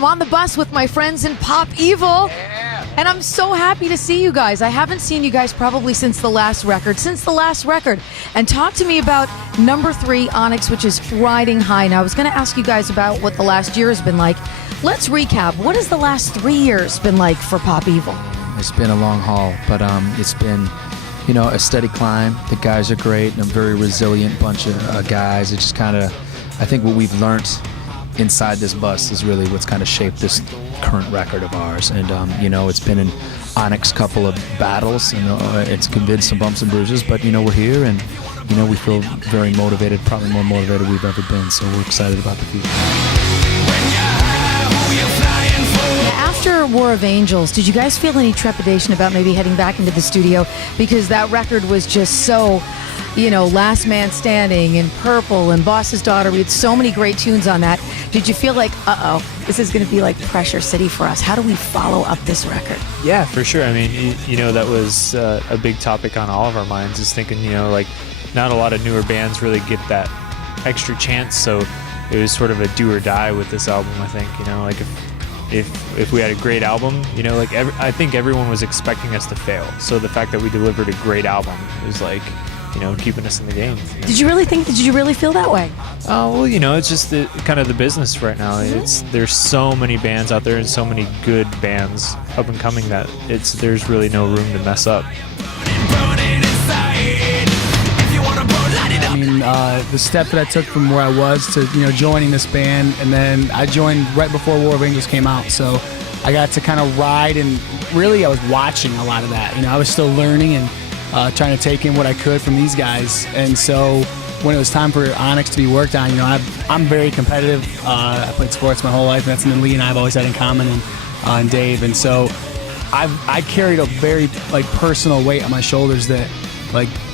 I'm on the bus with my friends in Pop Evil. And I'm so happy to see you guys. I haven't seen you guys probably since the last record. And talk to me about number 3, Onyx, which is riding high. Now, I was going to ask you guys about what the last year has been like. Let's recap. What has the last 3 years been like for Pop Evil? It's been a long haul, but it's been, a steady climb. The guys are great and a very resilient bunch of guys. It just kind of, I think what we've learned inside this bus is really what's kind of shaped this current record of ours. And, it's been an Onyx couple of battles, it's been some bumps and bruises, but, we're here and, we feel very motivated, probably more motivated we've ever been. So we're excited about the future. After War of Angels, did you guys feel any trepidation about maybe heading back into the studio? Because that record was just so, Last Man Standing and Purple and Boss's Daughter. We had so many great tunes on that. Did you feel like, this is going to be like Pressure City for us? How do we follow up this record? Yeah, for sure. I mean, that was a big topic on all of our minds, is thinking, not a lot of newer bands really get that extra chance. So it was sort of a do or die with this album, I think. If we had a great album, I think everyone was expecting us to fail. So the fact that we delivered a great album is like, keeping us in the game. Did you really feel that way? Well, it's just kind of the business right now. There's so many bands out there and so many good bands up and coming that there's really no room to mess up. I mean, the step that I took from where I was to, joining this band, and then I joined right before War of Angels came out, so I got to kind of ride, and really I was watching a lot of that. I was still learning and trying to take in what I could from these guys, and so when it was time for Onyx to be worked on, I'm very competitive. I played sports my whole life, and that's something Lee and I have always had in common, and Dave, and so I carried a very personal weight on my shoulders that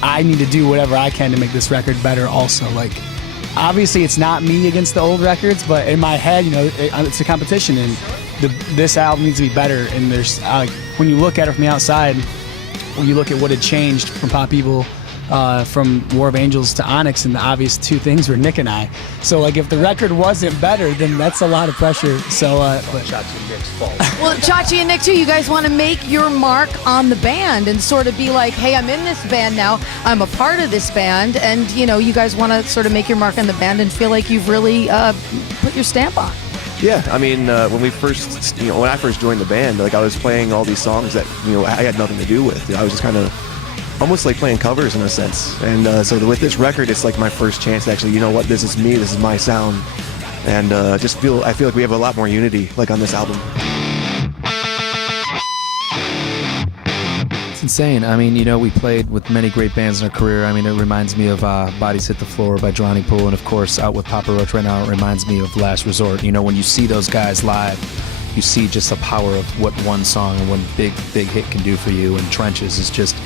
I need to do whatever I can to make this record better also. Obviously it's not me against the old records, but in my head, it's a competition, and this album needs to be better. And there's when you look at it from the outside, when you look at what had changed from Pop Evil, from War of Angels to Onyx, and the obvious two things were Nick and I. So if the record wasn't better, then that's a lot of pressure. So but Chachi and Nick's fault. Well, Chachi and Nick too, you guys want to make your mark on the band and sort of be like, hey, I'm in this band now, I'm a part of this band, and you guys want to sort of make your mark on the band and feel like you've really put your stamp on. Yeah, I mean, when I first joined the band, I was playing all these songs that I had nothing to do with. I was just kind of almost like playing covers in a sense. And so with this record, it's like my first chance to actually, this is me, this is my sound, and I feel like we have a lot more unity on this album. It's insane. I mean, we played with many great bands in our career. I mean, it reminds me of Bodies Hit the Floor by Drowning Pool, and of course, Out with Papa Roach right now, it reminds me of Last Resort. When you see those guys live, you see just the power of what one song and one big hit can do for you, and Trenches is just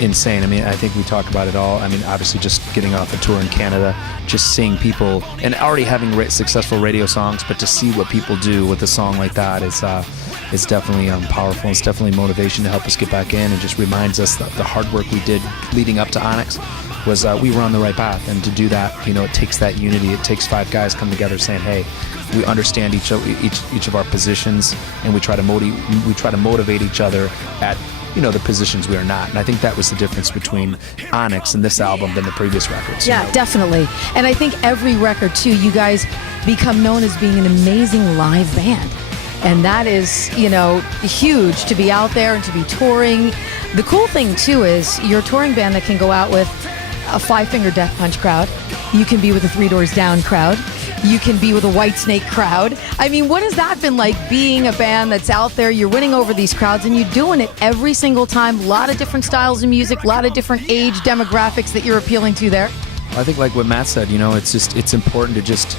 insane. I mean, I think we talk about it all. I mean, obviously just getting off a tour in Canada, just seeing people, and already having successful radio songs, but to see what people do with a song like that is definitely powerful. It's definitely motivation to help us get back in, and just reminds us that the hard work we did leading up to Onyx was we were on the right path. And to do that, it takes that unity. It takes 5 guys come together saying, hey, we understand each of our positions, and we try to motivate each other at the positions we are not. And I think that was the difference between Onyx and this album than the previous records. Yeah, definitely. And I think every record too, you guys become known as being an amazing live band. And that is, huge to be out there and to be touring. The cool thing too is you're a touring band that can go out with a 5-Finger Death Punch crowd. You can be with a 3 Doors Down crowd. You can be with a Whitesnake crowd. I mean, what has that been like, being a band that's out there, you're winning over these crowds, and you're doing it every single time? A lot of different styles of music, a lot of different age demographics that you're appealing to there. I think like what Matt said, it's important to just,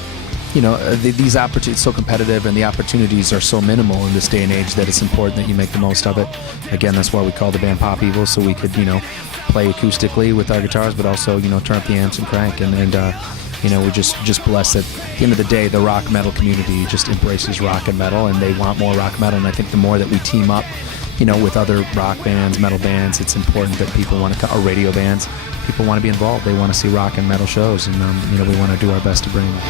these opportunities, it's so competitive, and the opportunities are so minimal in this day and age that it's important that you make the most of it. Again, that's why we call the band Pop Evil, so we could, play acoustically with our guitars, but also, turn up the amps and crank, and we're just blessed that at the end of the day, the rock metal community just embraces rock and metal, and they want more rock metal. And I think the more that we team up, with other rock bands, metal bands, it's important that people want to, or radio bands, people want to be involved. They want to see rock and metal shows, and we want to do our best to bring them.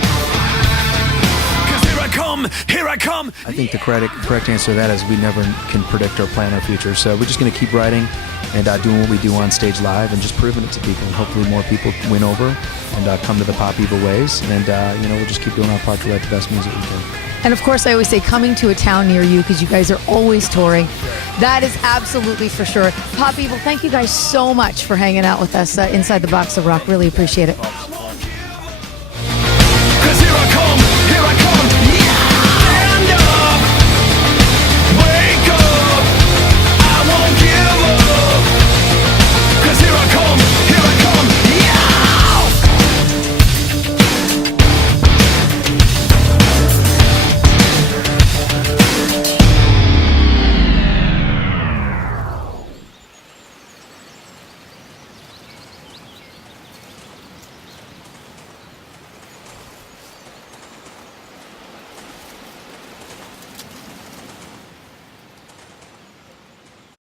come, here I come. I think the correct answer to that is we never can predict or plan our future. So we're just going to keep writing and doing what we do on stage live and just proving it to people. And hopefully more people win over and come to the Pop Evil ways. And, we'll just keep doing our part to write the best music we can. And of course, I always say coming to a town near you because you guys are always touring. That is absolutely for sure. Pop Evil, thank you guys so much for hanging out with us inside the Box of Rock. Really appreciate it.